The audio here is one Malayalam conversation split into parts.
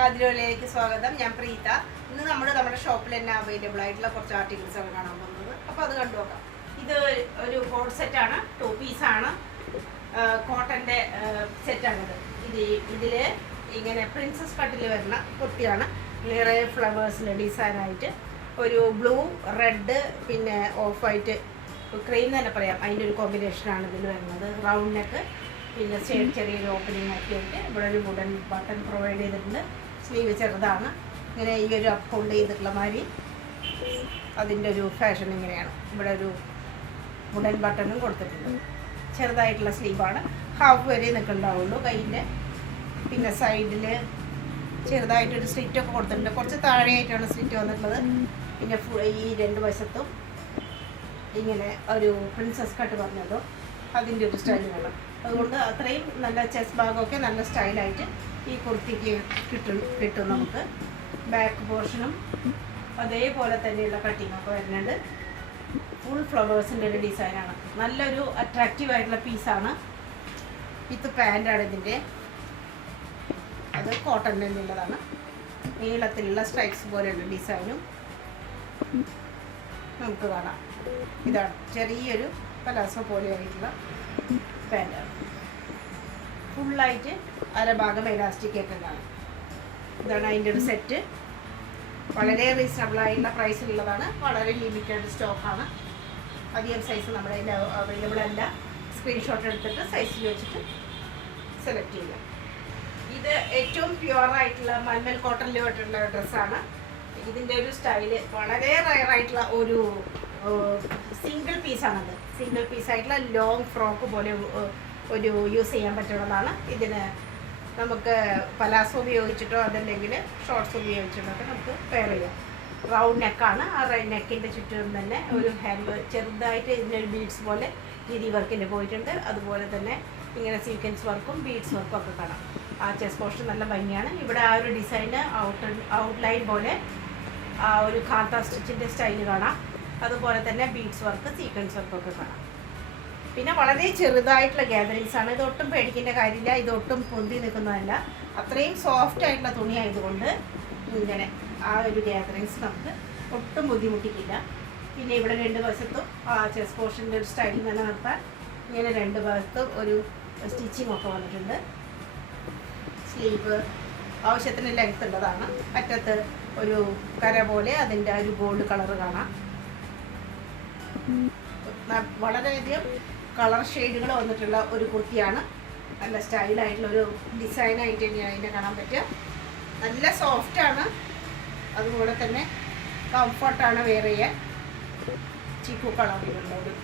കാതിരോയിലേക്ക് സ്വാഗതം. ഞാൻ പ്രീത. ഇന്ന് നമ്മുടെ ഷോപ്പിൽ തന്നെ അവൈലബിൾ ആയിട്ടുള്ള കുറച്ച് ആർട്ടിക്കിൾസ് ആണ് കാണാൻ പോകുന്നത്. അപ്പോൾ അത് കണ്ടു നോക്കാം. ഇത് ഒരു കോട്ട് സെറ്റാണ്, 2 പീസാണ്, കോട്ടൻ്റെ സെറ്റാണിത്. ഇതിൽ ഇങ്ങനെ പ്രിൻസസ് കട്ടിൽ വരുന്ന കുർത്തിയാണ്. നിറയെ ഫ്ലവേഴ്സിൻ്റെ ഡിസൈനായിട്ട് ഒരു ബ്ലൂ, റെഡ്, പിന്നെ ഓഫ് വൈറ്റ്, ക്രീം തന്നെ പറയാം, അതിൻ്റെ ഒരു കോമ്പിനേഷനാണ് ഇതിൽ വരുന്നത്. റൗണ്ട് നെക്ക്, പിന്നെ ചെറിയൊരു ഓപ്പണിംഗ് ആക്കിയിട്ട് ഇവിടെ ഒരു വുഡൻ ബട്ടൺ പ്രൊവൈഡ് ചെയ്തിട്ടുണ്ട്. സ്ലീവ് ചെറുതാണ്. ഇങ്ങനെ ഈ ഒരു അപ്പ് ഹോൾഡ് ചെയ്തിട്ടുള്ള മാതിരി അതിൻ്റെ ഒരു ഫാഷൻ ഇങ്ങനെയാണ്. ഇവിടെ ഒരു വുഡൻ ബട്ടണും കൊടുത്തിട്ടുണ്ട്. ചെറുതായിട്ടുള്ള സ്ലീവാണ്, ഹാഫ് വരെ നിൽക്കുന്നുണ്ടാവുള്ളൂ കയ്യിൻ്റെ. പിന്നെ സൈഡിൽ ചെറുതായിട്ടൊരു സ്ലിറ്റൊക്കെ കൊടുത്തിട്ടുണ്ട്. കുറച്ച് താഴെയായിട്ടാണ് സ്ലിറ്റ് വന്നിട്ടുള്ളത്. പിന്നെ ഈ 2 വശത്തും ഇങ്ങനെ ഒരു പ്രിൻസസ് കട്ട് പറഞ്ഞതോ അതിൻ്റെ ഒരു സ്റ്റൈൽ വേണം. അതുകൊണ്ട് അത്രയും നല്ല ചെസ്റ്റ് ഭാഗമൊക്കെ നല്ല സ്റ്റൈലായിട്ട് ഈ കുർത്തിക്ക് കിട്ടും നമുക്ക്. ബാക്ക് പോർഷനും അതേപോലെ തന്നെയുള്ള കട്ടിങ്ങൊക്കെ വരുന്നുണ്ട്. ഫുൾ ഫ്ലവേഴ്സിൻ്റെ ഒരു ഡിസൈനാണ്. നല്ലൊരു അട്രാക്റ്റീവ് ആയിട്ടുള്ള പീസാണ്. വിത്ത് പാൻറ്റാണ് ഇതിൻ്റെ. അത് കോട്ടൻ്റെ ഉള്ളതാണ്. നീളത്തിലുള്ള സ്ട്രൈപ്സ് പോലെയുള്ള ഡിസൈനും നമുക്ക് കാണാം. ഇതാണ് ചെറിയൊരു പലാസോ പോലെയായിട്ടുള്ള പാൻറ്റാണ്. ഫുള്ളായിട്ട് അരഭാഗം എലാസ്റ്റിക് ഒക്കെ കാണാം. ഇതാണ് അതിൻ്റെ ഒരു സെറ്റ്. വളരെ റീസണബിൾ ആയിട്ടുള്ള പ്രൈസിലുള്ളതാണ്. വളരെ ലിമിറ്റഡ് സ്റ്റോക്കാണ്. അധികം സൈസ് നമ്മുടെ കയ്യിൽ അവൈലബിൾ അല്ല. സ്ക്രീൻഷോട്ട് എടുത്തിട്ട് സൈസിൽ വെച്ചിട്ട് സെലക്ട് ചെയ്യുക. ഇത് ഏറ്റവും പ്യുവറായിട്ടുള്ള മൽമൽ കോട്ടണിൽ വെച്ചിട്ടുള്ള ഡ്രസ്സാണ്. ഇതിൻ്റെ ഒരു സ്റ്റൈല് വളരെ റയറായിട്ടുള്ള ഒരു സിംഗിൾ പീസാണത്. സിംഗിൾ പീസായിട്ടുള്ള ലോങ് ഫ്രോക്ക് പോലെ ഒരു യൂസ് ചെയ്യാൻ പറ്റുന്നതാണ്. ഇതിന് നമുക്ക് പലാസോ ഉപയോഗിച്ചിട്ടോ അതല്ലെങ്കിൽ ഷോർട്ട്സ് ഉപയോഗിച്ചിട്ടോ ഒക്കെ നമുക്ക് പെയർ ചെയ്യാം. റൗണ്ട് നെക്കാണ്. ആ നെക്കിൻ്റെ ചുറ്റും തന്നെ ഒരു ഹാൻഡ് ചെറുതായിട്ട് ഇതിനൊരു ബീഡ്സ് പോലെ രീതി വർക്കിന് പോയിട്ടുണ്ട്. അതുപോലെ തന്നെ ഇങ്ങനെ സീക്വൻസ് വർക്കും ബീഡ്സ് വർക്കും ഒക്കെ കാണാം. ആ ചെസ്റ്റ് പോർഷൻ നല്ല ഭംഗിയാണ്. ഇവിടെ ആ ഒരു ഡിസൈന് ഔട്ട്ലൈൻ പോലെ ആ ഒരു ഖാത്ത സ്റ്റിച്ചിൻ്റെ സ്റ്റൈല് കാണാം. അതുപോലെ തന്നെ ബീഡ്സ് വർക്ക്, സീക്വൻസ് വർക്കൊക്കെ കാണാം. പിന്നെ വളരെ ചെറുതായിട്ടുള്ള ഗ്യാതറിങ്സ് ആണ്. ഇതൊട്ടും പേടിക്കേണ്ട കാര്യമില്ല. ഇതൊട്ടും പൊന്തി നിൽക്കുന്നതല്ല. അത്രയും സോഫ്റ്റ് ആയിട്ടുള്ള തുണി ആയതുകൊണ്ട് ഇങ്ങനെ ആ ഒരു ഗ്യാതറിങ്സ് നമുക്ക് ഒട്ടും ബുദ്ധിമുട്ടിക്കില്ല. പിന്നെ ഇവിടെ 2 വശത്തും ആ ചെസ്റ്റ് പോർഷൻ്റെ ഒരു സ്റ്റൈൽ നിലനിർത്താൻ ഇങ്ങനെ 2 ഭാഗത്തും ഒരു സ്റ്റിച്ചിങ് ഒക്കെ വന്നിട്ടുണ്ട്. സ്ലീവ് ആവശ്യത്തിന് ലെങ്ത് ഉള്ളതാണ്. അറ്റത്ത് ഒരു കര പോലെ അതിൻ്റെ ഒരു ഗോൾഡ് കളർ കാണാം. വളരെയധികം കളർ ഷെയ്ഡുകൾ വന്നിട്ടുള്ള ഒരു കുർത്തിയാണ്. നല്ല സ്റ്റൈലായിട്ടുള്ളൊരു ഡിസൈനായിട്ട് തന്നെയാണ് അതിനെ കാണാൻ പറ്റുക. നല്ല സോഫ്റ്റാണ്. അതുപോലെ തന്നെ കംഫർട്ടാണ് വെയർ ചെയ്യാൻ. ചിക്കു കളറിലുള്ള ഒരു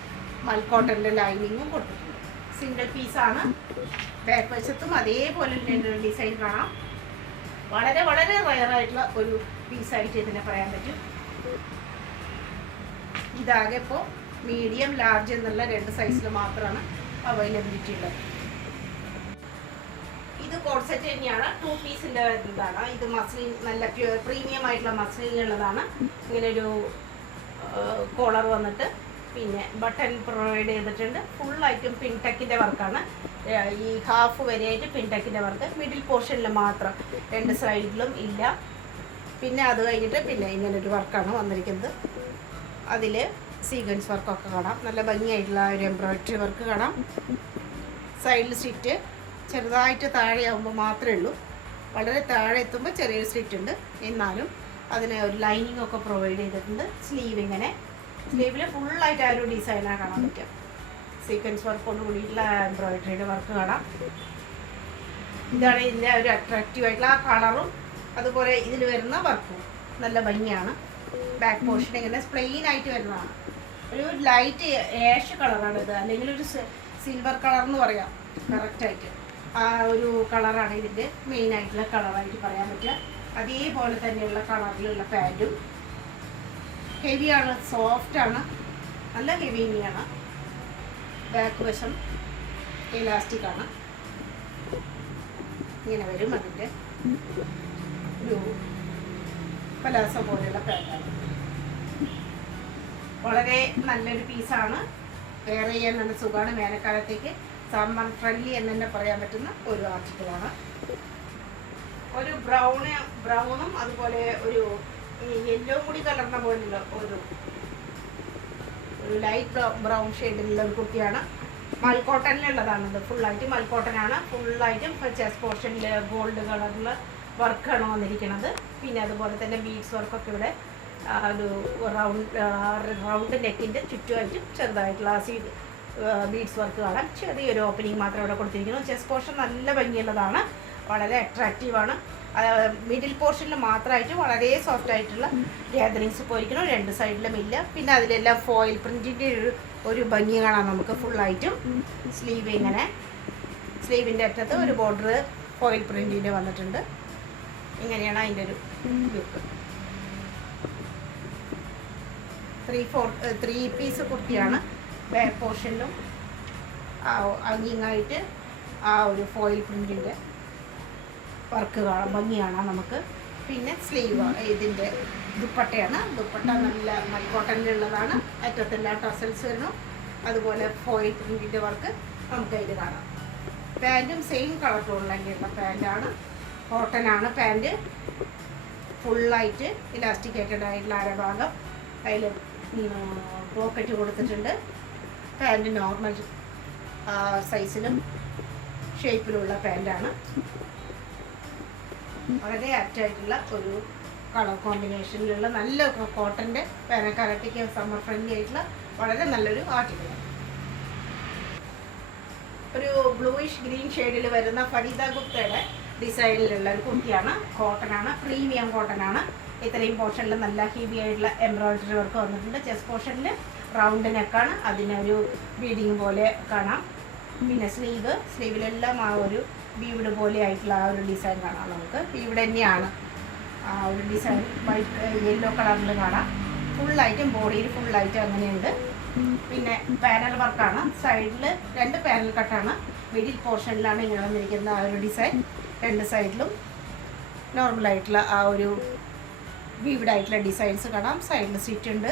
മൽക്കോട്ടൻ്റെ ലൈനിങ്ങും കൊടുത്തിട്ടുണ്ട്. സിംഗിൾ പീസാണ്. ബാക്ക് വശത്തും അതേപോലെ ഡിസൈൻ കാണാം. വളരെ വളരെ റയറായിട്ടുള്ള ഒരു പീസായിട്ട് ഇതിനെ പറയാൻ പറ്റും. ഇതാകെ ഇപ്പോൾ മീഡിയം, ലാർജ് എന്നുള്ള 2 സൈസിൽ മാത്രമാണ് അവൈലബിലിറ്റി ഉള്ളത്. ഇത് കോട്ട് സെറ്റ് തന്നെയാണ്. 2 പീസിൻ്റെ ഇതാണ്. ഇത് മസ്ലിൻ, നല്ല പ്രീമിയം ആയിട്ടുള്ള മസ്ലിനുള്ളതാണ്. ഇങ്ങനെ ഒരു കോളർ വന്നിട്ട് പിന്നെ ബട്ടൺ പ്രൊവൈഡ് ചെയ്തിട്ടുണ്ട്. ഫുള്ളായിട്ടും പിൻടെക്കിൻ്റെ വർക്കാണ്. ഈ ഹാഫ് വരെയായിട്ട് പിൻടെക്കിൻ്റെ വർക്ക്. മിഡിൽ പോർഷനിൽ മാത്രം, 2 സൈഡിലും ഇല്ല. പിന്നെ അത് കഴിഞ്ഞിട്ട് പിന്നെ ഇങ്ങനൊരു വർക്കാണ് വന്നിരിക്കുന്നത്. അതിൽ സീക്വൻസ് വർക്കൊക്കെ കാണാം. നല്ല ഭംഗിയായിട്ടുള്ള ഒരു എംബ്രോയിഡറി വർക്ക് കാണാം. സൈഡിൽ സ്ലിറ്റ് ചെറുതായിട്ട് താഴെയാകുമ്പോൾ മാത്രമേ ഉള്ളൂ. വളരെ താഴെ എത്തുമ്പോൾ ചെറിയൊരു സ്ലിറ്റ് ഉണ്ട്. എന്നാലും അതിന് ഒരു ലൈനിങ് ഒക്കെ പ്രൊവൈഡ് ചെയ്തിട്ടുണ്ട്. സ്ലീവ് ഇങ്ങനെ, സ്ലീവിൽ ഫുള്ളായിട്ട് ആ ഒരു ഡിസൈനാണ് കാണാൻ പറ്റുക. സീക്വൻസ് വർക്കോട് കൂടിയിട്ടുള്ള എംബ്രോയിഡറിയുടെ വർക്ക് കാണാം. ഇതാണ് ഇതിൻ്റെ ഒരു അട്രാക്റ്റീവ് ആയിട്ടുള്ള ആ കളറും അതുപോലെ ഇതിൽ വരുന്ന വർക്കും നല്ല ഭംഗിയാണ്. ബാക്ക് പോർഷൻ ഇങ്ങനെ പ്ലെയിൻ ആയിട്ട് വരുന്നതാണ്. ഒരു ലൈറ്റ് ആഷ് കളറാണ് ഇത്, അല്ലെങ്കിൽ ഒരു സിൽവർ കളർ എന്ന് പറയാം കറക്റ്റായിട്ട്. ആ ഒരു കളറാണ് ഇതിൻ്റെ മെയിൻ ആയിട്ടുള്ള കളറായിട്ട് പറയാൻ പറ്റുക. അതേപോലെ തന്നെയുള്ള കളറിലുള്ള പാൻറ്റും ഹെവിയാണ്, സോഫ്റ്റാണ്, നല്ല ഹെവി തന്നെയാണ്. ബാക്ക് വശം ഇലാസ്റ്റിക്കാണ്. ഇങ്ങനെ വരും. അതിൻ്റെ ഒരു പലാസോ പോലെയുള്ള പാൻറ്റാണ്. വളരെ നല്ലൊരു പീസാണ്. വെയർ ചെയ്യാൻ നല്ല സുഖമാണ്. വേനൽക്കാലത്തേക്ക് സമ്മർ ഫ്രണ്ട്ലി എന്ന് തന്നെ പറയാൻ പറ്റുന്ന ഒരു ആർട്ടിക്കിളാണ്. ഒരു ബ്രൗണും അതുപോലെ ഒരു യെല്ലോ കൂടി കലർന്ന പോലുള്ള ഒരു ലൈറ്റ് ബ്രൗൺ ഷെയ്ഡിലുള്ള ഒരു കുർത്തിയാണ്. മൽക്കോട്ടനിലുള്ളതാണിത്. ഫുള്ളായിട്ട് മൽക്കോട്ടനാണ്. ഫുള്ളായിട്ടും ചെസ്റ്റ് പോർഷനിൽ ഗോൾഡ് കളറിൽ വർക്കാണ് വന്നിരിക്കുന്നത്. പിന്നെ അതുപോലെ തന്നെ ബീഡ്സ് വർക്കൊക്കെ ഇവിടെ ഒരു റൗണ്ട് നെക്കിൻ്റെ ചുറ്റുമായിട്ടും ചെറുതായിട്ടുള്ള സീഡ് ബീഡ്സ് വർക്ക് കാണാം. ചെറിയൊരു ഓപ്പണിങ് മാത്രം ഇവിടെ കൊടുത്തിരിക്കുന്നു. ചെസ്റ്റ് പോർഷൻ നല്ല ഭംഗിയുള്ളതാണ്, വളരെ അട്രാക്റ്റീവാണ്. മിഡിൽ പോർഷനിൽ മാത്രമായിട്ട് വളരെ സോഫ്റ്റ് ആയിട്ടുള്ള ഗ്യാദറിങ്സ് പോയിരിക്കണം. രണ്ട് സൈഡിലും ഇല്ല. പിന്നെ അതിലെല്ലാം ഫോയിൽ പ്രിൻറ്റിൻ്റെ ഒരു ഭംഗി കാണാം നമുക്ക്. ഫുള്ളായിട്ടും സ്ലീവ് ഇങ്ങനെ സ്ലീവിൻ്റെ അറ്റത്ത് ഒരു ബോർഡർ ഫോയിൽ പ്രിൻറ്റിൻ്റെ വന്നിട്ടുണ്ട്. ഇങ്ങനെയാണ് അതിൻ്റെ ഒരു ലുക്ക്. 3 പീസ് കുർത്തിയാണ്. ബാക്ക് പോർഷനിലും അങ്ങിങ്ങായിട്ട് ആ ഒരു ഫോയിൽ പ്രിൻറ്റിൻ്റെ വർക്ക് കാണാം, ഭംഗി കാണാം നമുക്ക്. പിന്നെ സ്ലീവ് ഇതിൻ്റെ ദുപ്പട്ടയാണ്. ദുപ്പട്ട നല്ല മൽക്കോട്ടനിലുള്ളതാണ്. അറ്റത്തെല്ലാം ടസൽസ് വരുന്നു. അതുപോലെ ഫോയിൽ പ്രിൻറ്റിൻ്റെ വർക്ക് നമുക്ക് അതിൽ കാണാം. പാൻറ്റും സെയിം കളർ ടോണിലുള്ള പാൻറ്റാണ്. കോട്ടനാണ് പാൻറ്റ്. ഫുള്ളായിട്ട് ഇലാസ്റ്റിക്കേറ്റഡ് ആയിട്ടുള്ള അരഭാഗം. അതിൽ പോക്കറ്റ് കൊടുത്തിട്ടുണ്ട്. പാൻറ്റ് നോർമൽ സൈസിലും ഷേപ്പിലുള്ള പാൻറ്റാണ്. വളരെ ആപ്റ്റായിട്ടുള്ള ഒരു കളർ കോമ്പിനേഷനിലുള്ള നല്ല കോട്ടൻ്റെ വേനൽക്കാലത്തേക്ക് സമ്മർ ഫ്രണ്ട്ലി ആയിട്ടുള്ള വളരെ നല്ലൊരു ആർട്ടിക്കിളാണ്. ഒരു ബ്ലൂയിഷ് ഗ്രീൻ ഷെയ്ഡിൽ വരുന്ന ഫരീദ ഗുപ്തയുടെ ഡിസൈനിലുള്ള ഒരു കുർത്തിയാണ്. കോട്ടനാണ്, പ്രീമിയം കോട്ടനാണ്. ഇത്രയും പോർഷനിൽ നല്ല ഹെവി ആയിട്ടുള്ള എംബ്രോയിഡറി വർക്ക് വന്നിട്ടുണ്ട്. ചെസ്റ്റ് പോർഷനിൽ റൗണ്ട് നെക്കാണ്, അതിനൊരു ബീഡിങ് പോലെ കാണാം. പിന്നെ സ്ലീവിലെല്ലാം ആ ഒരു ബീഡ് പോലെ ആയിട്ടുള്ള ആ ഒരു ഡിസൈൻ കാണാം നമുക്ക്. ഇവിടെ തന്നെയാണ് ആ ഒരു ഡിസൈൻ വൈറ്റ് യെല്ലോ കളറിൽ കാണാം. ഫുള്ളായിട്ടും ബോഡിയിൽ ഫുള്ളായിട്ട് അങ്ങനെയുണ്ട്. പിന്നെ പാനൽ വർക്കാണ്. സൈഡിൽ 2 പാനൽ കട്ടാണ്. മിഡിൽ പോർഷനിലാണ് ഇങ്ങനെ വന്നിരിക്കുന്ന ആ ഒരു ഡിസൈൻ. 2 സൈഡിലും നോർമലായിട്ടുള്ള ആ ഒരു വീവിഡായിട്ടുള്ള ഡിസൈൻസ് കാണാം. സൈഡിൽ സ്റ്റിച്ച് ഉണ്ട്.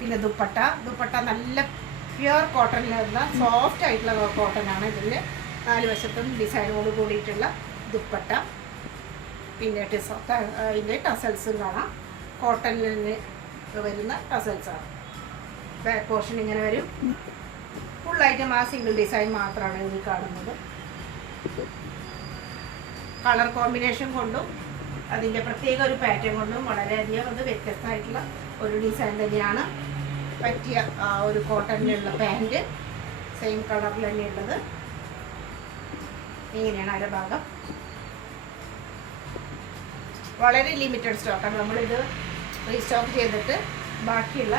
പിന്നെ ദുപ്പട്ട നല്ല പ്യുവർ കോട്ടണിൽ വരുന്ന സോഫ്റ്റ് ആയിട്ടുള്ള കോട്ടനാണ്. ഇതിൽ 4 വശത്തും ഡിസൈനോട് കൂടിയിട്ടുള്ള ദുപ്പട്ട. പിന്നെ ഇതിൻ്റെ ടസൽസും കാണാം. കോട്ടണിൽ വരുന്ന ടസൽസാണ്. ബാക്ക് പോർഷൻ ഇങ്ങനെ വരും. ഫുള്ളായിട്ടും ആ സിംഗിൾ ഡിസൈൻ മാത്രമാണ് ഇതിൽ കാണുന്നത്. കളർ കോമ്പിനേഷൻ കൊണ്ടും അതിൻ്റെ പ്രത്യേക ഒരു പാറ്റേൺ കൊണ്ടും വളരെയധികം അത് വ്യത്യസ്തമായിട്ടുള്ള ഒരു ഡിസൈൻ തന്നെയാണ്. പറ്റിയ ആ ഒരു കോട്ടണിലുള്ള പാൻറ്റ് സെയിം കളറിൽ തന്നെയുള്ളത്. ഇങ്ങനെയാണ് അരഭാഗം. വളരെ ലിമിറ്റഡ് സ്റ്റോക്കാണ്. നമ്മളിത് റീസ്റ്റോക്ക് ചെയ്തിട്ട് ബാക്കിയുള്ള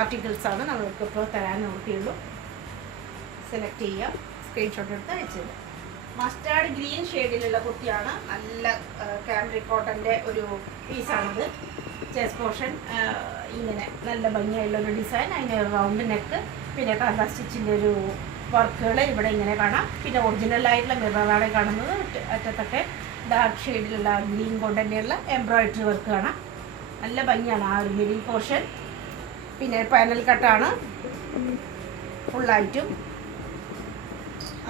ആർട്ടിക്കിൾസാണ് നമ്മൾക്ക് ഇപ്പോൾ തരാൻ നോക്കിയുള്ളൂ. സെലക്ട് ചെയ്യുക, സ്ക്രീൻഷോട്ട് എടുത്ത് അയച്ചത്. മസ്റ്റാർഡ് ഗ്രീൻ ഷെയ്ഡിലുള്ള കുർത്തിയാണ്. നല്ല കാംബ്രിക് കോട്ടൻ്റെ ഒരു പീസാണിത്. ചെസ്റ്റ് പോർഷൻ ഇങ്ങനെ നല്ല ഭംഗിയായിട്ടുള്ളൊരു ഡിസൈൻ. അതിന് റൗണ്ട് നെക്ക്, പിന്നെ കാന്ത സ്റ്റിച്ചിൻ്റെ ഒരു വർക്കുകൾ ഇവിടെ ഇങ്ങനെ കാണാം. പിന്നെ ഒറിജിനലായിട്ടുള്ള മിററാണ് കാണുന്നത്. അറ്റത്തൊക്കെ ഡാർക്ക് ഷെയ്ഡിലുള്ള ഗ്രീൻ കൊണ്ട് തന്നെയുള്ള എംബ്രോയിഡറി വർക്ക് കാണാം. നല്ല ഭംഗിയാണ് ആ ഒരു മിഡിൽ പോർഷൻ. പിന്നെ പാനൽ കട്ടാണ്. ഫുള്ളായിട്ടും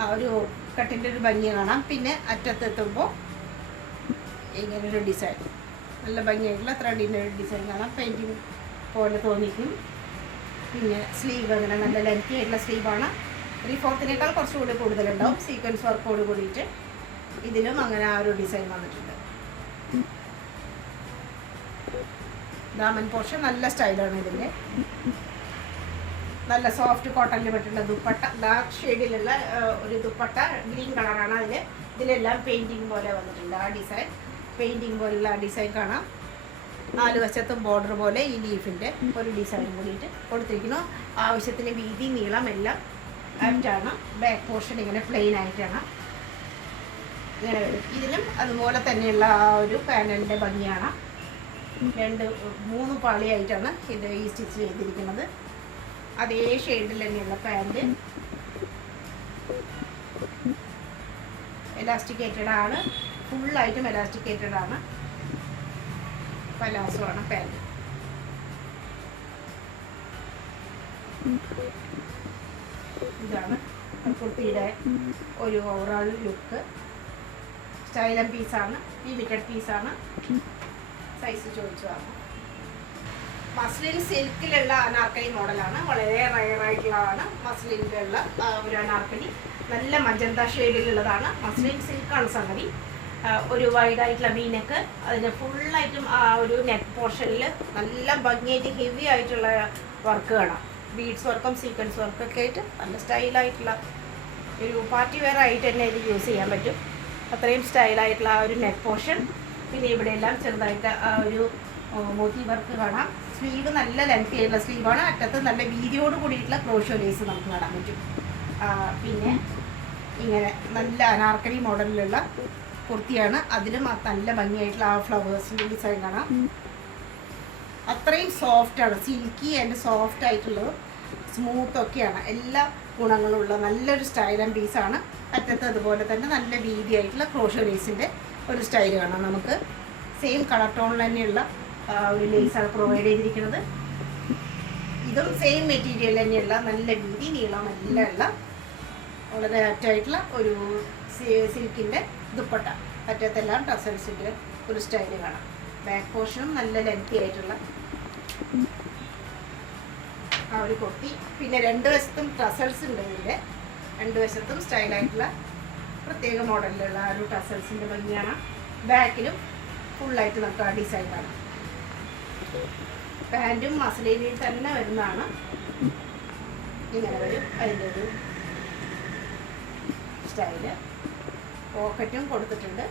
ആ ഒരു കട്ടിൻ്റെ ഒരു ഭംഗി കാണാം. പിന്നെ അറ്റത്തെത്തുമ്പോൾ ഇങ്ങനൊരു ഡിസൈൻ, നല്ല ഭംഗിയായിട്ടുള്ള ത്രെഡിൻ്റെ ഒരു ഡിസൈൻ കാണാം. പെയിൻറ്റിങ് പോലെ തോന്നിക്കും. പിന്നെ സ്ലീവ് അങ്ങനെ നല്ല ലെങ്തി ആയിട്ടുള്ള സ്ലീവാണ്. 3/4 കുറച്ചുകൂടി കൂടുതലുണ്ടാവും. സീക്വൻസ് വർക്കോട് കൂടിയിട്ട് ഇതിലും അങ്ങനെ ആ ഒരു ഡിസൈൻ വന്നിട്ടുണ്ട്. ദാമൻ പോർഷൻ നല്ല സ്റ്റൈലാണ് ഇതിൻ്റെ. നല്ല സോഫ്റ്റ് കോട്ടണിൽ പെട്ടുള്ള ദുപ്പട്ട. ഡാർക്ക് ഷെയ്ഡിലുള്ള ഒരു ദുപ്പട്ട, ഗ്രീൻ കളറാണ് അതിൽ. ഇതിലെല്ലാം പെയിൻറ്റിങ് പോലെ വന്നിട്ടുണ്ട്. ആ ഡിസൈൻ പെയിൻറ്റിങ് പോലുള്ള ആ ഡിസൈൻ കാണാം. 4 വശത്തും ബോർഡർ പോലെ ഈ ലീഫിൻ്റെ ഒരു ഡിസൈൻ കൂടിയിട്ട് കൊടുത്തിരിക്കുന്നു. ആവശ്യത്തിന് വീതി നീളം എല്ലാം ആപ്റ്റാണ്. ബാക്ക് പോർഷൻ ഇങ്ങനെ പ്ലെയിൻ ആയിട്ടാണ് ഇങ്ങനെ വരും. ഇതിലും അതുപോലെ തന്നെയുള്ള ആ ഒരു പാനലിൻ്റെ ഭംഗിയാണ്. 3 പാളിയായിട്ടാണ് ഇത് ഈ സ്റ്റിച്ച് ചെയ്തിരിക്കുന്നത്. അതേ ഷെയ്ഡിൽ തന്നെയുള്ള പാൻറ്റ്. എലാസ്റ്റിക്കേറ്റഡ് ആണ്. ഫുള്ളായിട്ടും എലാസ്റ്റിക്കേറ്റഡ് ആണ്. പലാസോ ആണ് പാൻറ്റ്. ഇതാണ് കുർത്തിയുടെ ഒരു ഓവറോൾ ലുക്ക്. സ്റ്റൈലൻ പീസാണ്, ലിമിറ്റഡ് പീസാണ്. സൈസ് ചോദിച്ചു വാങ്ങും. മസ്ലിൻ സിൽക്കിലുള്ള അനാർക്കലി മോഡലാണ്. വളരെ റയറായിട്ടുള്ളതാണ് മസ്ലിനിലുള്ള ഒരു അനാർക്കലി. നല്ല മജന്ത ഷെയ്ഡിലുള്ളതാണ്. മസ്ലിൻ സിൽക്കാണ് സംഗതി. ഒരു വൈഡായിട്ടുള്ള വീനക്ക്, അതിന് ഫുള്ളായിട്ടും ആ ഒരു നെക്ക് പോർഷനിൽ നല്ല ഭംഗിയായിട്ട് ഹെവി ആയിട്ടുള്ള വർക്ക് കാണാം. ബീഡ്സ് വർക്കും സീക്വൻസ് വർക്കൊക്കെ ആയിട്ട് നല്ല സ്റ്റൈലായിട്ടുള്ള ഒരു പാർട്ടി വെയർ ആയിട്ട് തന്നെ ഇത് യൂസ് ചെയ്യാൻ പറ്റും. അത്രയും സ്റ്റൈലായിട്ടുള്ള ആ ഒരു നെക്ക് പോർഷൻ. പിന്നെ ഇവിടെ എല്ലാം ചെറുതായിട്ട് ആ ഒരു മോത്തി വർക്ക് കാണാം. സ്ലീവ് നല്ല ലെങ്ത് ആയിട്ടുള്ള സ്ലീവാണ്. അറ്റത്ത് നല്ല വീതിയോട് കൂടിയിട്ടുള്ള ക്രോഷോ ലേസ് നമുക്ക് കാണാൻ പറ്റും. പിന്നെ ഇങ്ങനെ നല്ല അനാർക്കലി മോഡലിലുള്ള കുർത്തിയാണ്. അതിലും നല്ല ഭംഗിയായിട്ടുള്ള ആ ഫ്ലവേഴ്സിൻ്റെ ഡിസൈൻ കാണാം. അത്രയും സോഫ്റ്റാണ്, സിൽക്കി ആൻഡ് സോഫ്റ്റ് ആയിട്ടുള്ളതും സ്മൂത്തൊക്കെയാണ്. എല്ലാ ഗുണങ്ങളുള്ള നല്ലൊരു സ്റ്റൈൽ ആൻഡ് പീസാണ്. അറ്റത്ത് അതുപോലെ തന്നെ നല്ല വീതിയായിട്ടുള്ള ക്രോഷോ ലേസിൻ്റെ ഒരു സ്റ്റൈൽ കാണാം. നമുക്ക് സെയിം കളർ ടോണിൽ തന്നെയുള്ള ഒരു ലേസാണ് പ്രൊവൈഡ് ചെയ്തിരിക്കുന്നത്. ഇതും സെയിം മെറ്റീരിയൽ തന്നെയുള്ള നല്ല വീതി നീളം എല്ലാം ഉള്ള വളരെ ആപ്റ്റായിട്ടുള്ള ഒരു സിൽക്കിൻ്റെ ദുപ്പട്ട. അറ്റത്തെല്ലാം ടസൽസിൻ്റെ ഒരു സ്റ്റൈൽ കാണാം. ബാക്ക് പോർഷനും നല്ല ലെങ്തി ആയിട്ടുള്ള ആ ഒരു കുർത്തി. പിന്നെ രണ്ട് വശത്തും ടസൽസ് ഉണ്ട്. ഇതിൻ്റെ രണ്ട് വശത്തും സ്റ്റൈലായിട്ടുള്ള പ്രത്യേക മോഡലിലുള്ള ആ ഒരു ടസൽസിൻ്റെ ഭംഗിയാണ്. ബാക്കിലും ഫുള്ളായിട്ട് നമുക്ക് ആ ഡിസൈൻ കാണാം. പാൻറ്റും മസ്ലിനിൽ തന്നെ വരുന്നതാണ്. ഇങ്ങനെ വരും അതിൻ്റെ ഒരു സ്റ്റൈല്. പോക്കറ്റും കൊടുത്തിട്ടുണ്ട്.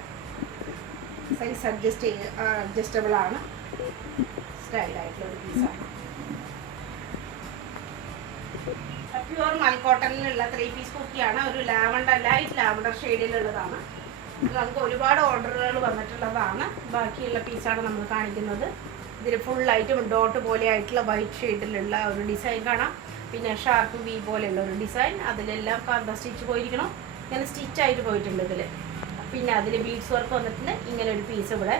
സൈസ് അഡ്ജസ്റ്റബിൾ ആണ്. സ്റ്റൈലായിട്ടുള്ള ഒരു പീസാണ്. പ്യുവർ മൽക്കോട്ടനിലുള്ള 3 പീസ് കുർത്തിയാണ്. ഒരു ലൈറ്റ് ലാവണ്ടർ ഷെയ്ഡിലുള്ളതാണ്. നമുക്ക് ഒരുപാട് ഓർഡറുകൾ വന്നിട്ടുള്ളതാണ്. ബാക്കിയുള്ള പീസാണ് നമ്മൾ കാണിക്കുന്നത്. ഇതിൽ ഫുള്ളായിട്ടും ഡോട്ട് പോലെ ആയിട്ടുള്ള വൈറ്റ് ഷെയ്ഡിലുള്ള ഒരു ഡിസൈൻ കാണാം. പിന്നെ ഷാർപ്പ് വി പോലെയുള്ള ഒരു ഡിസൈൻ. അതിലെല്ലാം കാന്ത സ്റ്റിച്ച് പോയിരിക്കണം. ഇങ്ങനെ സ്റ്റിച്ചായിട്ട് പോയിട്ടുണ്ട് ഇതിൽ. പിന്നെ അതിൽ ബീഡ്സ് വർക്ക് വന്നിട്ടുണ്ട്. ഇങ്ങനെ ഒരു പീസ് ഇവിടെ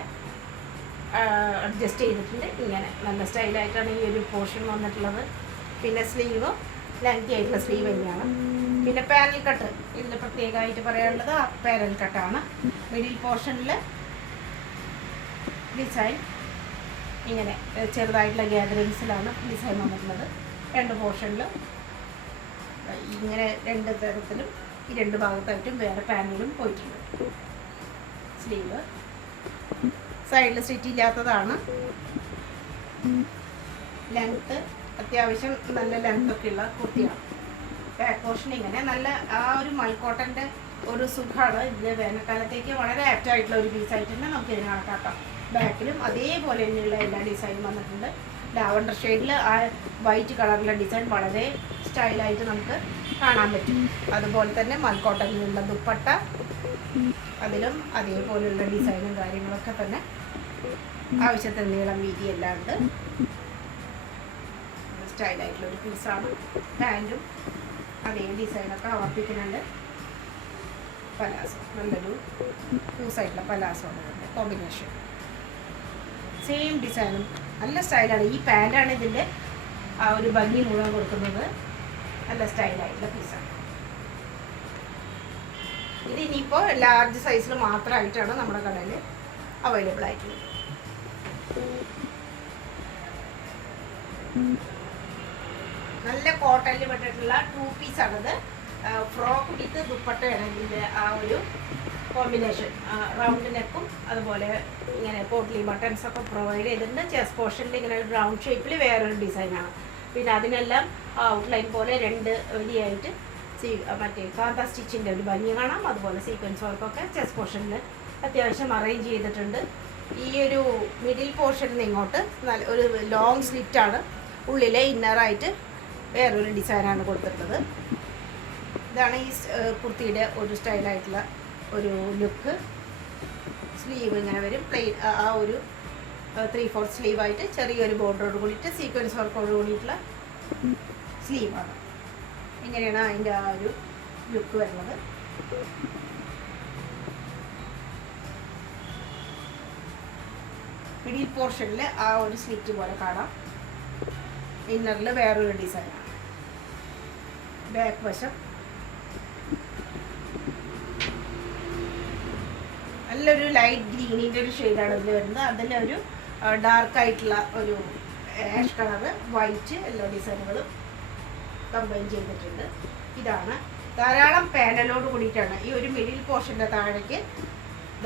അഡ്ജസ്റ്റ് ചെയ്തിട്ടുണ്ട്. ഇങ്ങനെ നല്ല സ്റ്റൈലായിട്ടാണ് ഈ ഒരു പോർഷൻ വന്നിട്ടുള്ളത്. പിന്നെ സ്ലീവ് ലെങ്തി ആയിട്ടുള്ള സ്ലീവ് തന്നെയാണ്. പിന്നെ പാനൽ കട്ട് ഇതിൽ പ്രത്യേകമായിട്ട് പറയാനുള്ളത് ആ പാനൽ കട്ടാണ്. മിഡിൽ പോർഷനിൽ ഡിസൈൻ ഇങ്ങനെ ചെറുതായിട്ടുള്ള ഗ്യാദറിങ്സിലാണ് ഡിസൈൻ വന്നിട്ടുള്ളത്. രണ്ട് പോർഷനിലും ഇങ്ങനെ രണ്ട് തരത്തിലും ഈ രണ്ട് ഭാഗത്തായിട്ടും വേറെ പാനലും പോയിട്ടുണ്ട്. സ്ലീവ് സൈഡിൽ സ്റ്റിച്ച് ഇല്ലാത്തതാണ്. ലെങ്ത്ത് അത്യാവശ്യം നല്ല ലെങ്ത്തൊക്കെയുള്ള കുർത്തിയാണ്. ബാക്ക് പോർഷൻ ഇങ്ങനെ നല്ല ആ ഒരു മൽക്കോട്ടൻ്റെ ഒരു സുഖമാണ്. ഇതിൽ വേനൽക്കാലത്തേക്ക് വളരെ ആപ്റ്റായിട്ടുള്ള ഒരു പീസായിട്ട് തന്നെ നമുക്ക് ഇതിനെ കണക്കാക്കാം. ബാക്കിലും അതേപോലെ തന്നെയുള്ള എല്ലാ ഡിസൈനും വന്നിട്ടുണ്ട്. ലാവണ്ടർ ഷെയ്ഡിൽ ആ വൈറ്റ് കളറിലെ ഡിസൈൻ വളരെ സ്റ്റൈലായിട്ട് നമുക്ക് കാണാൻ പറ്റും. അതുപോലെ തന്നെ മൽക്കോട്ടനിലുള്ള ദുപ്പട്ട, അതിലും അതേപോലെയുള്ള ഡിസൈനും കാര്യങ്ങളൊക്കെ തന്നെ ആവശ്യത്തിന് നീളം വീതി എല്ലാം ഉണ്ട്. സ്റ്റൈലായിട്ടുള്ളൊരു പീസാണ്. പാൻറ്റും അതേ ഡിസൈനൊക്കെ ആവർത്തിക്കുന്നുണ്ട്. പലാസോ നല്ലൊരു ലൂസായിട്ടുള്ള പലാസോണ് ഇതിൻ്റെ കോമ്പിനേഷൻ. സെയിം ഡിസൈനും നല്ല സ്റ്റൈലാണ്. ഈ പാൻറ്റാണ് ഇതിൻ്റെ ആ ഒരു ഭംഗി മുഴുവൻ കൊടുക്കുന്നത്. നല്ല സ്റ്റൈലായിട്ടുള്ള പീസാണ്. ഇത് ഇനിയിപ്പോൾ ലാർജ് സൈസിൽ മാത്രമായിട്ടാണ് നമ്മുടെ കടയിൽ അവൈലബിൾ ആയിട്ടുള്ളത്. നല്ല കോട്ടണിൽ പെട്ടിട്ടുള്ള 2 പീസാണിത്. ഫ്രോക്ക് വിത്ത് ദുപ്പട്ടയാണ് ഇതിൻ്റെ ആ ഒരു കോമ്പിനേഷൻ. റൗണ്ട് നെക്കും അതുപോലെ ഇങ്ങനെ പോട്ട്ലി ബട്ടൺസൊക്കെ പ്രൊവൈഡ് ചെയ്തിട്ടുണ്ട്. ചെസ്റ്റ് പോർഷനിൽ ഇങ്ങനെ ഒരു റൗണ്ട് ഷേപ്പിൽ വേറൊരു ഡിസൈനാണ്. പിന്നെ അതിനെല്ലാം ഔട്ട്ലൈൻ പോലെ രണ്ട് വലിയായിട്ട് മറ്റേ കാന്ത സ്റ്റിച്ചിൻ്റെ ഒരു ഭംഗി കാണാം. അതുപോലെ സീക്വൻസ് വർക്കൊക്കെ ചെസ്റ്റ് പോർഷനിൽ അത്യാവശ്യം അറേഞ്ച് ചെയ്തിട്ടുണ്ട്. ഈ ഒരു മിഡിൽ പോർഷനിൽ നിന്ന് ഇങ്ങോട്ട് ഒരു ലോങ് സ്ലിറ്റാണ്. ഉള്ളിലെ ഇന്നറായിട്ട് വേറൊരു ഡിസൈനാണ് കൊടുത്തിട്ടുള്ളത്. ഇതാണ് ഈ കുർത്തിയുടെ ഒരു സ്റ്റൈലായിട്ടുള്ള ഒരു ലുക്ക്. സ്ലീവ് ഇങ്ങനെ വരും. പ്ലെയിൻ ആ ഒരു 3/4 സ്ലീവായിട്ട് ചെറിയൊരു ബോർഡറോട് കൂടിയിട്ട് സീക്വൻസ് വർക്കോട് കൂടിയിട്ടുള്ള സ്ലീവാണ്. ഇങ്ങനെയാണ് അതിൻ്റെ ആ ഒരു ലുക്ക് വരുന്നത്. മിഡിൽ പോർഷനിൽ ആ ഒരു സ്ലിറ്റ് പോലെ കാണാം. ഇന്നറിൽ വേറൊരു ഡിസൈനാണ്. ബാക്ക് വശം നല്ലൊരു ലൈറ്റ് ഗ്രീനിൻ്റെ ഒരു ഷെയ്ഡാണ് ഇതിൽ വരുന്നത്. അതിലൊരു ഡാർക്കായിട്ടുള്ള ഒരു ആഷ് കളറ്, വൈറ്റ് എല്ലാ ഡിസൈനുകളും കമ്പൈൻ ചെയ്തിട്ടുണ്ട്. ഇതാണ് ധാരാളം പാനലോട് കൂടിയിട്ടാണ് ഈ ഒരു മിഡിൽ പോർഷൻ്റെ താഴേക്ക്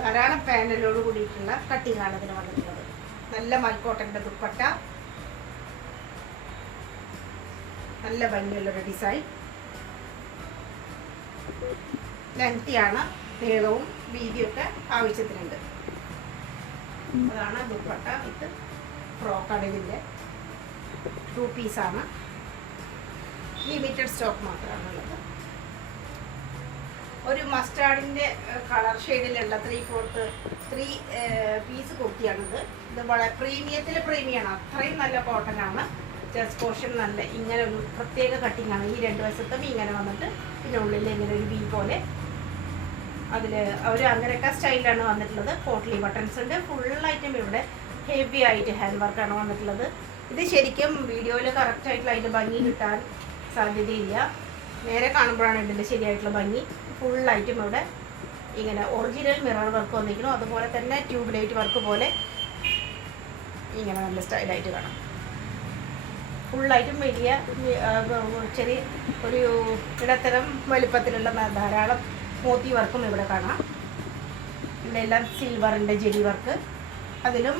ധാരാളം പാനലോട് കൂടിയിട്ടുള്ള കട്ടിങ്ങാണ് ഇതിന് വന്നിട്ടുള്ളത്. നല്ല മൽക്കോട്ടൻ്റെ ദുപ്പട്ട, നല്ല ഭംഗിയുള്ളൊരു ഡിസൈൻ. ലെങ്തിയാണ്, നീളവും വീതിയൊക്കെ ആവശ്യത്തിനുണ്ട്. അതാണ് ദുപ്പട്ട വിത്ത് ഫ്രോക്കാണ്. ഇതിൻ്റെ 2 പീസാണ്. ലിമിറ്റഡ് സ്റ്റോക്ക് മാത്രമാണുള്ളത്. ഒരു മസ്റ്റാർഡിൻ്റെ കളർ ഷെയ്ഡിലുള്ള 3/4 പീസ് കുർത്തിയാണിത്. ഇത് വളരെ പ്രീമിയമാണ്. അത്രയും നല്ല കോട്ടനാണ്. ചെസ്റ്റ് പോർഷൻ നല്ല ഇങ്ങനെ ഒരു പ്രത്യേക കട്ടിങ്ങാണ്. ഈ 2 വശത്തും ഇങ്ങനെ വന്നിട്ട് പിന്നെ ഉള്ളിൽ ഇങ്ങനെ ഒരു വി പോലെ അതിൽ ഒരു അങ്ങനെയൊക്കെ സ്റ്റൈലാണ് വന്നിട്ടുള്ളത്. പോട്ട്ലി ബട്ടൺസ് ഉണ്ട്. ഫുള്ളായിട്ടും ഇവിടെ ഹെവി ആയിട്ട് ഹാൻഡ് വർക്കാണ് വന്നിട്ടുള്ളത്. ഇത് ശരിക്കും വീഡിയോയിൽ കറക്റ്റായിട്ടുള്ള അതിൻ്റെ ഭംഗി കിട്ടാൻ സാധ്യതയില്ല. നേരെ കാണുമ്പോഴാണ് ഇതിൻ്റെ ശരിയായിട്ടുള്ള ഭംഗി. ഫുള്ളായിട്ടും ഇവിടെ ഇങ്ങനെ ഒറിജിനൽ മിറർ വർക്ക് വന്നിരിക്കുന്നു. അതുപോലെ തന്നെ ട്യൂബ് ലൈറ്റ് വർക്ക് പോലെ ഇങ്ങനെ നല്ല സ്റ്റൈലായിട്ട് കാണാം. ഫുള്ളായിട്ടും വലിയ ചെറിയ ഒരു ഇടത്തരം വലുപ്പത്തിലുള്ള ധാരാളം മോത്തി വർക്കും ഇവിടെ കാണാം. ഇവിടെ എല്ലാം സിൽവറിൻ്റെ ജെലി വർക്ക്, അതിലും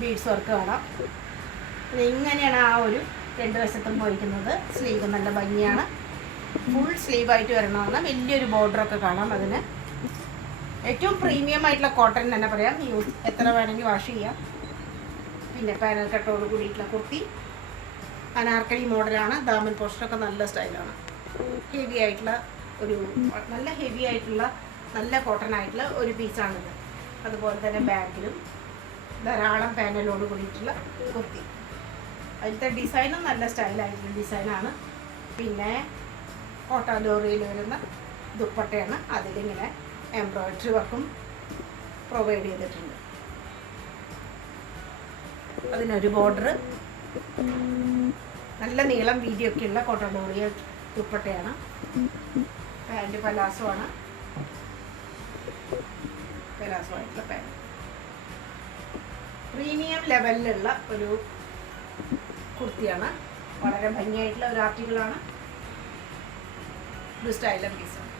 ബീഡ്സ് വർക്ക് കാണാം. പിന്നെ ഇങ്ങനെയാണ് ആ ഒരു 2 വശത്തും പോയിരിക്കുന്നത്. സ്ലീവ് നല്ല ഭംഗിയാണ്. ഫുൾ സ്ലീവായിട്ട് വരണമാണ്. വലിയൊരു ബോർഡറൊക്കെ കാണാം. അതിന് ഏറ്റവും പ്രീമിയം ആയിട്ടുള്ള കോട്ടൺ തന്നെ പറയാം. യൂസ് എത്ര വേണമെങ്കിൽ വാഷ് ചെയ്യാം. പിന്നെ പാനൽ കട്ടോട് കൂടിയിട്ടുള്ള കുർത്തി, അനാർക്കലി മോഡലാണ്. ദാമൻ പോർഷനൊക്കെ നല്ല സ്റ്റൈലാണ്. ഹെവി ആയിട്ടുള്ള നല്ല കോട്ടൺ ആയിട്ടുള്ള ഒരു പീസാണിത്. അതുപോലെ തന്നെ ബാഗിലും ധാരാളം പാനലോട് കൂടിയിട്ടുള്ള കുർത്തി. അതിലത്തെ ഡിസൈനും നല്ല സ്റ്റൈലായിട്ടുള്ള ഡിസൈനാണ്. പിന്നെ കോട്ടാഡോറിയിൽ വരുന്ന ദുപ്പട്ടയാണ്. അതിലിങ്ങനെ എംബ്രോയിഡറി വർക്കും പ്രൊവൈഡ് ചെയ്തിട്ടുണ്ട്. അതിനൊരു ബോർഡർ, നല്ല നീളം വീതിയൊക്കെയുള്ള കോട്ടാഡോറിയ ദുപ്പട്ടയാണ്. പാൻറ്റ് പലാസോ ആയിട്ടുള്ള പാൻറ്റ്. പ്രീമിയം ലെവലിലുള്ള ഒരു കുർത്തിയാണ്. വളരെ ഭംഗിയായിട്ടുള്ള ഒരു ആർട്ടിക്കിളാണ്. ഒരു സ്റ്റൈലർ പീസാണ്.